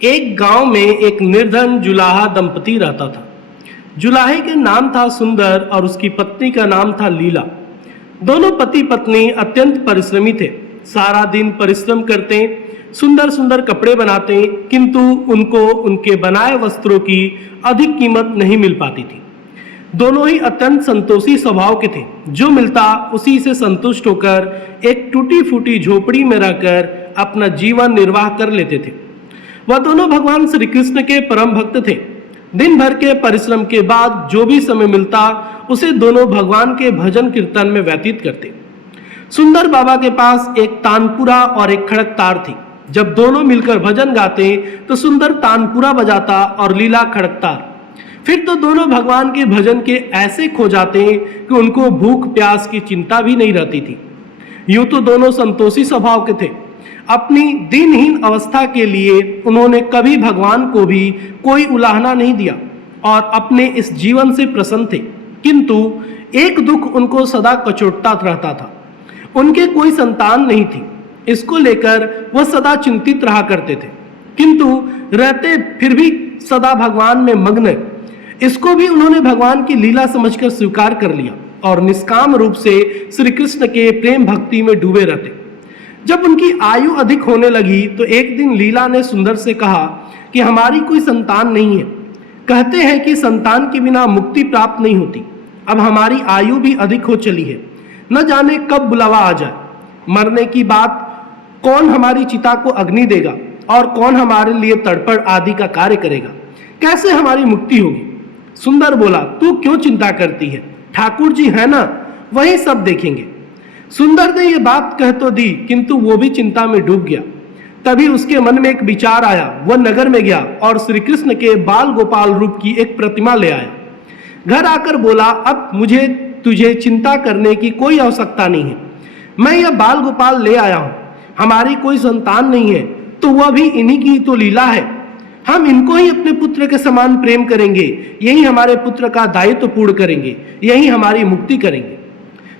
एक गांव में एक निर्धन जुलाहा दंपति रहता था। जुलाहे के नाम था सुंदर और उसकी पत्नी का नाम था लीला। दोनों पति पत्नी अत्यंत परिश्रमी थे। सारा दिन परिश्रम करते, सुंदर सुंदर कपड़े बनाते, किंतु उनको उनके बनाए वस्त्रों की अधिक कीमत नहीं मिल पाती थी। दोनों ही अत्यंत संतोषी स्वभाव के थे। जो मिलता उसी से संतुष्ट होकर एक टूटी फूटी झोपड़ी में रहकर अपना जीवन निर्वाह कर लेते थे। वह दोनों भगवान श्री कृष्ण के परम भक्त थे। दिन भर के परिश्रम के बाद जो भी समय मिलता उसे दोनों भगवान के भजन कीर्तन में व्यतीत करते। सुंदर बाबा के पास एक तानपुरा और एक खड़कतार थी। जब दोनों मिलकर भजन गाते तो सुंदर तानपुरा बजाता और लीला खड़कतार। फिर तो दोनों भगवान के भजन के ऐसे खो जाते कि उनको भूख प्यास की चिंता भी नहीं रहती थी। यूं तो दोनों संतोषी स्वभाव के थे। अपनी दीनहीन अवस्था के लिए उन्होंने कभी भगवान को भी कोई उलाहना नहीं दिया और अपने इस जीवन से प्रसन्न थे। किंतु एक दुख उनको सदा कचोटता रहता था। उनके कोई संतान नहीं थी। इसको लेकर वह सदा चिंतित रहा करते थे, किंतु रहते फिर भी सदा भगवान में मग्न। इसको भी उन्होंने भगवान की लीला समझकर स्वीकार कर लिया और निष्काम रूप से श्री कृष्ण के प्रेम भक्ति में डूबे रहते। जब उनकी आयु अधिक होने लगी तो एक दिन लीला ने सुंदर से कहा कि हमारी कोई संतान नहीं है। कहते हैं कि संतान के बिना मुक्ति प्राप्त नहीं होती। अब हमारी आयु भी अधिक हो चली है, न जाने कब बुलावा आ जाए। मरने की बात, कौन हमारी चिता को अग्नि देगा और कौन हमारे लिए तड़पड़ आदि का कार्य करेगा? कैसे हमारी मुक्ति होगी? सुंदर बोला, तू क्यों चिंता करती है? ठाकुर जी है ना, वही सब देखेंगे। सुंदर ने यह बात कह तो दी, किंतु वो भी चिंता में डूब गया। तभी उसके मन में एक विचार आया। वह नगर में गया और श्री कृष्ण के बाल गोपाल रूप की एक प्रतिमा ले आया। घर आकर बोला, अब मुझे तुझे चिंता करने की कोई आवश्यकता नहीं है। मैं यह बाल गोपाल ले आया हूं। हमारी कोई संतान नहीं है तो वह भी इन्हीं की तो लीला है। हम इनको ही अपने पुत्र के समान प्रेम करेंगे, यही हमारे पुत्र का दायित्व पूर्ण करेंगे, यही हमारी मुक्ति करेंगे।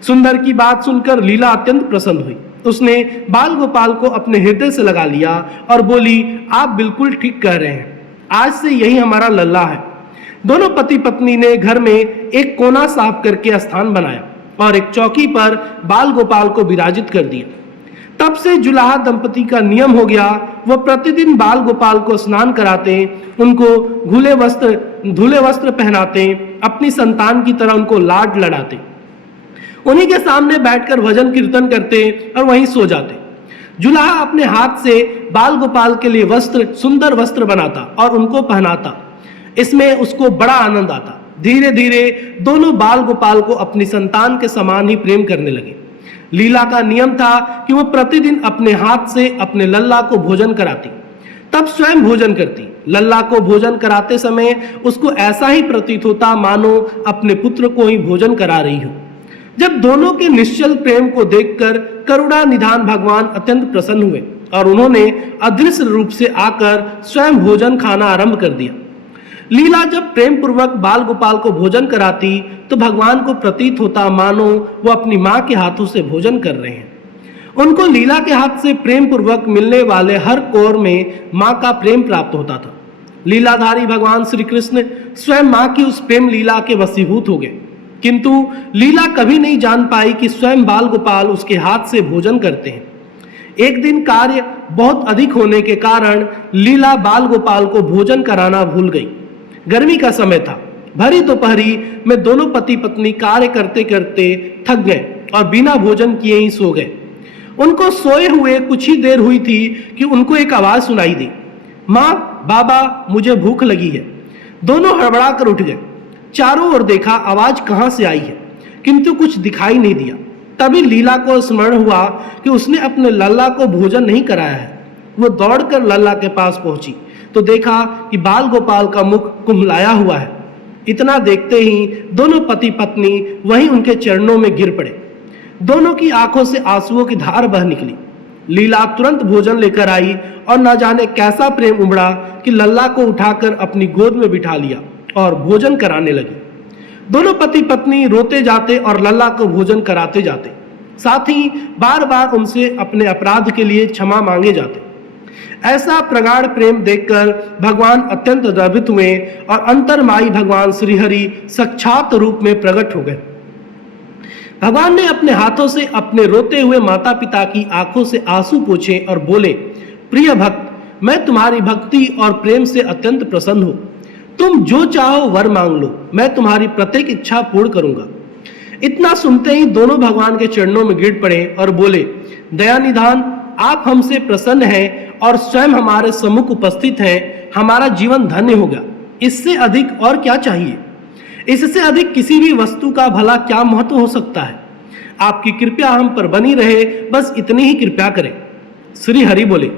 सुंदर की बात सुनकर लीला अत्यंत प्रसन्न हुई। उसने बाल गोपाल को अपने हृदय से लगा लिया और बोली, आप बिल्कुल ठीक कह रहे हैं, आज से यही हमारा लल्ला है। दोनों पति पत्नी ने घर में एक कोना साफ करके स्थान बनाया और एक चौकी पर बाल गोपाल को विराजित कर दिया। तब से जुलाहा दंपति का नियम हो गया। वह प्रतिदिन बाल गोपाल को स्नान कराते, उनको धुले वस्त्र पहनाते, अपनी संतान की तरह उनको लाड लड़ाते। उन्हीं के सामने बैठकर भजन कीर्तन करते और वहीं सो जाते। जुलाहा अपने हाथ से बाल गोपाल के लिए सुंदर वस्त्र बनाता और उनको पहनाता। इसमें उसको बड़ा आनंद आता। धीरे धीरे दोनों बाल गोपाल को अपनी संतान के समान ही प्रेम करने लगे। लीला का नियम था कि वह प्रतिदिन अपने हाथ से अपने लल्ला को भोजन कराती, तब स्वयं भोजन करती। लल्ला को भोजन कराते समय उसको ऐसा ही प्रतीत होता मानो अपने पुत्र को ही भोजन करा रही हो। जब दोनों के निश्चल प्रेम को देखकर करुणा निधान भगवान अत्यंत प्रसन्न हुए और उन्होंने अदृश्य रूप से आकर स्वयं भोजन खाना आरंभ कर दिया। लीला जब प्रेम पूर्वक बाल गोपाल को भोजन कराती तो भगवान को प्रतीत होता मानो वो अपनी माँ के हाथों से भोजन कर रहे हैं। उनको लीला के हाथ से प्रेम पूर्वक मिलने वाले हर कौर में माँ का प्रेम प्राप्त होता था। लीलाधारी भगवान श्री कृष्ण स्वयं माँ की उस प्रेम लीला के वशीभूत हो गए, किंतु लीला कभी नहीं जान पाई कि स्वयं बाल गोपाल उसके हाथ से भोजन करते हैं। एक दिन कार्य बहुत अधिक होने के कारण लीला बाल गोपाल को भोजन कराना भूल गई। गर्मी का समय था। भरी दोपहरी में दोनों पति पत्नी कार्य करते करते थक गए और बिना भोजन किए ही सो गए। उनको सोए हुए कुछ ही देर हुई थी कि उनको एक आवाज सुनाई दी, माँ, बाबा, मुझे भूख लगी है। दोनों हड़बड़ा कर उठ गए। चारों ओर देखा, आवाज कहाँ से आई है, किंतु कुछ दिखाई नहीं दिया। तभी लीला को स्मरण हुआ कि उसने अपने लल्ला को भोजन नहीं कराया है। वो दौड़कर लल्ला के पास पहुंची तो देखा कि बाल गोपाल का मुख कुम्हलाया हुआ है। इतना देखते ही दोनों पति पत्नी वहीं उनके चरणों में गिर पड़े। दोनों की आंखों से आंसुओं की धार बह निकली। लीला तुरंत भोजन लेकर आई और न जाने कैसा प्रेम उमड़ा कि लल्ला को उठाकर अपनी गोद में बिठा लिया और भोजन कराने लगी। दोनों पति पत्नी रोते जाते और लल्ला को भोजन कराते जाते, साथ ही बार बार उनसे अपने अपराध के लिए क्षमा मांगे जाते। ऐसा प्रगाढ़ प्रेम देखकर भगवान अत्यंत द्रवित हुए और अंतर्माई भगवान श्रीहरि साक्षात रूप में प्रकट हो गए। भगवान ने अपने हाथों से अपने रोते हुए माता पिता की आंखों से आंसू पोंछे और बोले, प्रिय भक्त, मैं तुम्हारी भक्ति और प्रेम से अत्यंत प्रसन्न हूं। तुम जो चाहो वर मांग लो, मैं तुम्हारी प्रत्येक इच्छा पूर्ण करूंगा। इतना सुनते ही दोनों भगवान के चरणों में गिर पड़े और बोले, दयानिधान, आप हमसे प्रसन्न हैं और स्वयं हमारे सम्मुख उपस्थित हैं। हमारा जीवन धन्य होगा। इससे अधिक और क्या चाहिए? इससे अधिक किसी भी वस्तु का भला क्या महत्व हो सकता है? आपकी कृपा हम पर बनी रहे, बस इतनी ही कृपा करें। श्री हरि बोले,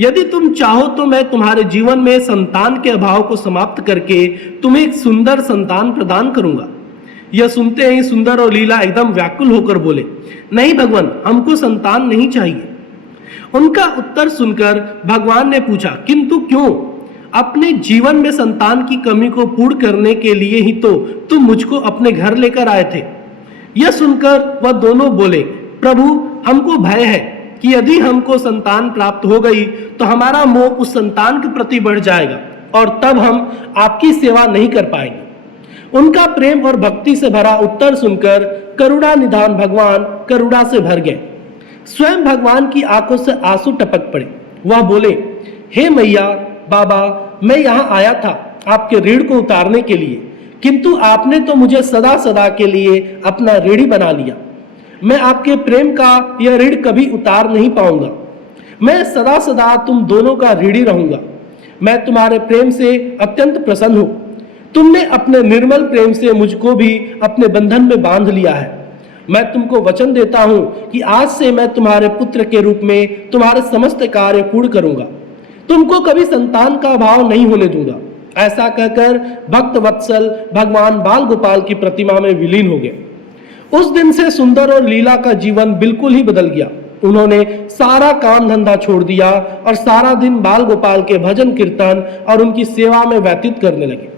यदि तुम चाहो तो मैं तुम्हारे जीवन में संतान के अभाव को समाप्त करके तुम्हें एक सुंदर संतान प्रदान करूंगा। यह सुनते ही सुंदर और लीला एकदम व्याकुल होकर बोले, नहीं भगवान, हमको संतान नहीं चाहिए। उनका उत्तर सुनकर भगवान ने पूछा, किंतु क्यों? अपने जीवन में संतान की कमी को पूर्ण करने के लिए ही तो तुम मुझको अपने घर लेकर आए थे। यह सुनकर वह दोनों बोले, प्रभु, हमको भय है कि यदि हमको संतान प्राप्त हो गई तो हमारा मोह उस संतान के प्रति बढ़ जाएगा और तब हम आपकी सेवा नहीं कर पाएंगे। उनका प्रेम और भक्ति से भरा उत्तर सुनकर करुणा निधान भगवान करुणा से भर गए। स्वयं भगवान की आंखों से आंसू टपक पड़े। वह बोले, हे मैया, बाबा, मैं यहाँ आया था आपके ऋण को उतारने के लिए, किंतु आपने तो मुझे सदा सदा के लिए अपना ऋणी बना लिया। मैं आपके प्रेम का यह ऋण कभी उतार नहीं पाऊंगा। मैं सदा सदा तुम दोनों का ऋणी रहूंगा। मैं तुम्हारे प्रेम से अत्यंत प्रसन्न हूं। तुमने अपने निर्मल प्रेम से मुझको भी अपने बंधन में बांध लिया है। मैं तुमको वचन देता हूं कि आज से मैं तुम्हारे पुत्र के रूप में तुम्हारे समस्त कार्य पूर्ण करूंगा। तुमको कभी संतान का अभाव नहीं होने दूंगा। ऐसा कहकर भक्त वत्सल भगवान बाल गोपाल की प्रतिमा में विलीन हो गए। उस दिन से सुंदर और लीला का जीवन बिल्कुल ही बदल गया। उन्होंने सारा काम धंधा छोड़ दिया और सारा दिन बाल गोपाल के भजन कीर्तन और उनकी सेवा में व्यतीत करने लगे।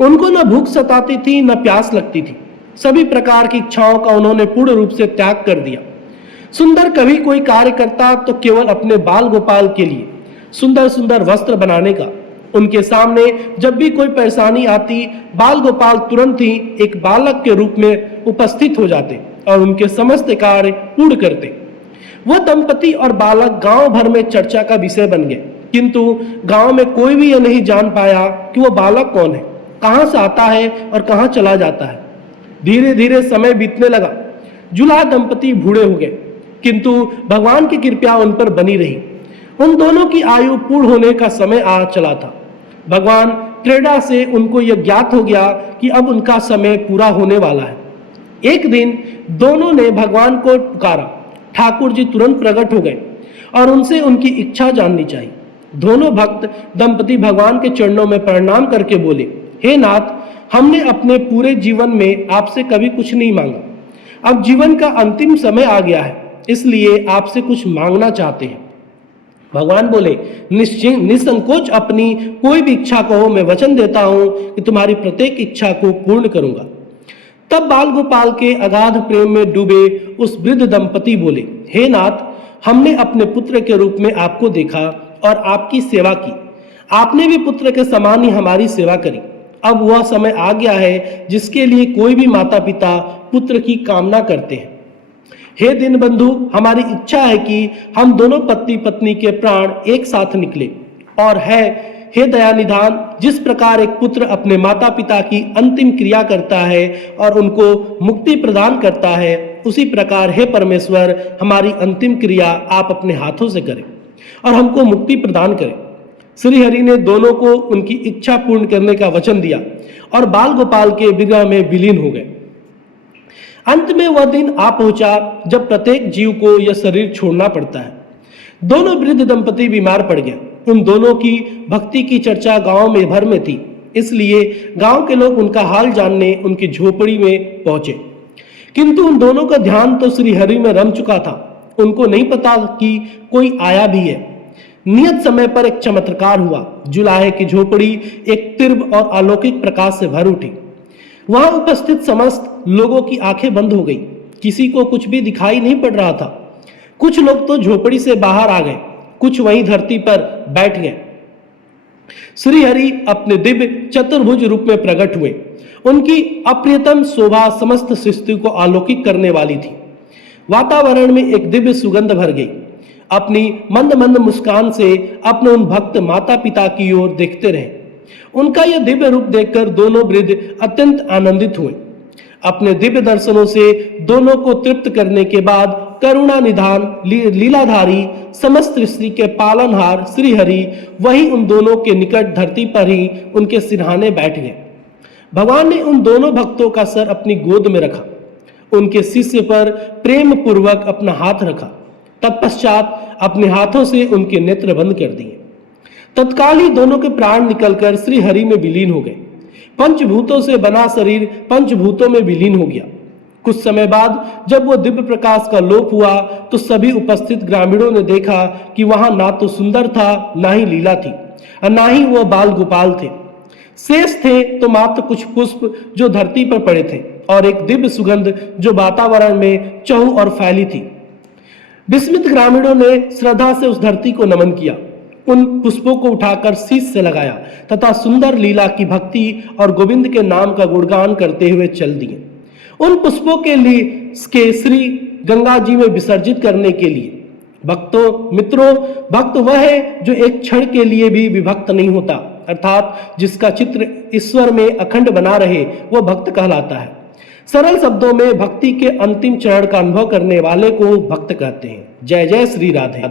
उनको न भूख सताती थी न प्यास लगती थी। सभी प्रकार की इच्छाओं का उन्होंने पूर्ण रूप से त्याग कर दिया। सुंदर कभी कोई कार्य करता तो केवल अपने बाल गोपाल के लिए सुंदर सुंदर वस्त्र बनाने का। उनके सामने जब भी कोई परेशानी आती, बाल गोपाल तुरंत ही एक बालक के रूप में उपस्थित हो जाते और उनके समस्त कार्य पूर्ण करते। वह दंपति और बालक गांव भर में चर्चा का विषय बन गए, किंतु गांव में कोई भी यह नहीं जान पाया कि वह बालक कौन है, कहां से आता है और कहां चला जाता है। धीरे धीरे समय बीतने लगा। जुलाहा दंपति बूढ़े हो गए, किंतु भगवान की कृपा उन पर बनी रही। उन दोनों की आयु पूर्ण होने का समय आ चला था। भगवान प्रेरणा से उनको यह ज्ञात हो गया कि अब उनका समय पूरा होने वाला है। एक दिन दोनों ने भगवान को पुकारा। ठाकुर जी तुरंत प्रकट हो गए और उनसे उनकी इच्छा जाननी चाहिए। दोनों भक्त दंपति भगवान के चरणों में प्रणाम करके बोले, हे नाथ, हमने अपने पूरे जीवन में आपसे कभी कुछ नहीं मांगा। अब जीवन का अंतिम समय आ गया है, इसलिए आपसे कुछ मांगना चाहते हैं। भगवान बोले, निसंकोच अपनी कोई भी इच्छा कहो, मैं वचन देता हूं कि तुम्हारी प्रत्येक इच्छा को पूर्ण करूंगा। तब बाल गोपाल के अगाध प्रेम में डूबे उस वृद्ध दंपति बोले, हे नाथ, हमने अपने पुत्र के रूप में आपको देखा और आपकी सेवा की। आपने भी पुत्र के समान ही हमारी सेवा करी। अब वह समय आ गया है जिसके लिए कोई भी माता पिता पुत्र की कामना करते हैं। हे दीन बंधु, हमारी इच्छा है कि हम दोनों पति पत्नी के प्राण एक साथ निकले। और है हे दयानिधान, जिस प्रकार एक पुत्र अपने माता पिता की अंतिम क्रिया करता है और उनको मुक्ति प्रदान करता है, उसी प्रकार हे परमेश्वर, हमारी अंतिम क्रिया आप अपने हाथों से करें और हमको मुक्ति प्रदान करें। श्री हरि ने दोनों को उनकी इच्छा पूर्ण करने का वचन दिया और बाल गोपाल के विग्रह में विलीन हो गए। अंत में वह दिन आ पहुंचा जब प्रत्येक जीव को यह शरीर छोड़ना पड़ता है। दोनों वृद्ध दंपति बीमार पड़ गए। उन दोनों की भक्ति की चर्चा गांव में भर में थी, इसलिए गांव के लोग उनका हाल जानने उनकी झोपड़ी में पहुंचे। किंतु उन दोनों का ध्यान तो श्री हरि में रम चुका था। उनको नहीं पता कि कोई आया भी है। नियत समय पर एक चमत्कार हुआ। जुलाहे की झोपड़ी एक तीव्र और अलौकिक प्रकाश से भर उठी। वहां उपस्थित समस्त लोगों की आंखें बंद हो गई। किसी को कुछ भी दिखाई नहीं पड़ रहा था। कुछ लोग तो झोपड़ी से बाहर आ गए कुछ वहीं धरती पर बैठ गए। श्री हरि अपने दिव्य चतुर्भुज रूप में प्रकट हुए। उनकी अप्रियतम शोभा समस्त सृष्टि को आलोकित करने वाली थी। वातावरण में एक दिव्य सुगंध भर गई। अपनी मंद मंद मुस्कान से अपने उन भक्त माता पिता की ओर देखते रहे। उनका यह दिव्य रूप देखकर दोनों वृद्ध अत्यंत आनंदित हुए। अपने दिव्य दर्शनों से दोनों को तृप्त करने के बाद करुणा निधान लीलाधारी समस्त सृष्टि के पालनहार श्री हरि वही उन दोनों के निकट धरती पर ही उनके सिरहाने बैठ गए। भगवान ने उन दोनों भक्तों का सर अपनी गोद में रखा, उनके शिष्य पर प्रेम पूर्वक अपना हाथ रखा। तत्पश्चात अपने हाथों से उनके नेत्र बंद कर दिए। तत्काल ही दोनों के प्राण निकलकर श्री हरि में विलीन हो गए। पंचभूतों से बना शरीर पंचभूतों में विलीन हो गया। कुछ समय बाद जब वो दिव्य प्रकाश का लोप हुआ तो सभी उपस्थित ग्रामीणों ने देखा कि वहां ना तो सुंदर था, ना ही लीला थी, और ना ही वह बाल गोपाल थे। शेष थे तो मात्र कुछ पुष्प जो धरती पर पड़े थे और एक दिव्य सुगंध जो वातावरण में चहु और फैली थी। विस्मित ग्रामीणों ने श्रद्धा से उस धरती को नमन किया, उन पुष्पों को उठाकर शीश से लगाया तथा सुंदर लीला की भक्ति और गोविंद के नाम का गुणगान करते हुए चल दिए। उन पुष्पों के लिए श्री गंगा जी में विसर्जित करने के लिए। भक्तों मित्रों, भक्त वह है जो एक क्षण के लिए भी विभक्त नहीं होता, अर्थात जिसका चित्र ईश्वर में अखंड बना रहे, वह भक्त कहलाता है। सरल शब्दों में भक्ति के अंतिम चरण का अनुभव करने वाले को भक्त कहते हैं। जय जय श्री राधे।